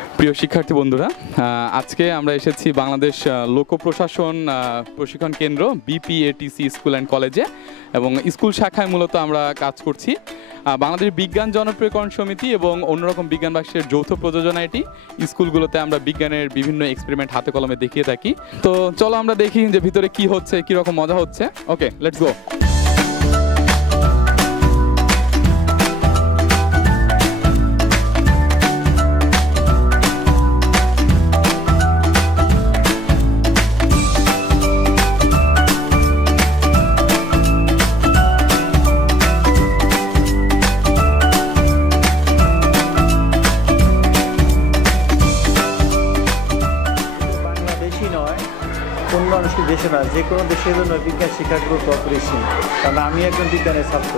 প্রিয় শিক্ষার্থী বন্ধুরা, আজকে আমরা এসেছি বাংলাদেশ লোক প্রশাসন প্রশিক্ষণ কেন্দ্র BPATC স্কুল অ্যান্ড কলেজে এবং স্কুল শাখায় মূলত আমরা কাজ করছি। বাংলাদেশ বিজ্ঞান জনপ্রিয়করণ সমিতি এবং অন্যরকম বিজ্ঞান বাক্সের যৌথ প্রযোজনা এটি। স্কুলগুলোতে আমরা বিজ্ঞানের বিভিন্ন এক্সপেরিমেন্ট হাতে কলমে দেখিয়ে থাকি। তো চলো আমরা দেখি যে ভিতরে কি হচ্ছে, কীরকম মজা হচ্ছে। ওকে, লেটস গো। অন্য মানুষের দেশে না, যে কোনো দেশের জন্য বিজ্ঞান শিক্ষার গুরুত্ব অপরিসীম। কারণ আমি একজন বিজ্ঞানের ছাত্র,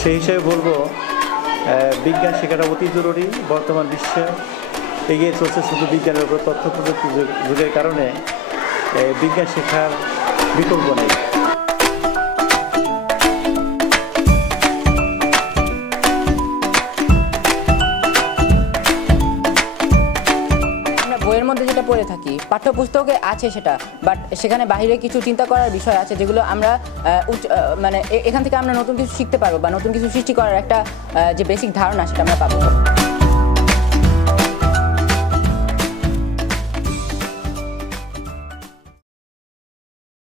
সেই হিসেবে বলবো বিজ্ঞান শেখাটা অতি জরুরি। বর্তমান বিশ্বে এগিয়ে চলছে শুধু বিজ্ঞানের উপর, তথ্য প্রযুক্তি যুগের কারণে বিজ্ঞান শেখার বিকল্প নেই। বইয়ের মধ্যে যেটা পড়ে থাকি, পাঠ্যপুস্তকে আছে সেটা, বাট সেখানে বাইরে কিছু চিন্তা করার বিষয় আছে যেগুলো আমরা মানে এখান থেকে আমরা নতুন কিছু শিখতে পারবো বা নতুন কিছু সৃষ্টি করার একটা যে বেসিক ধারণা সেটা আমরা পাবো।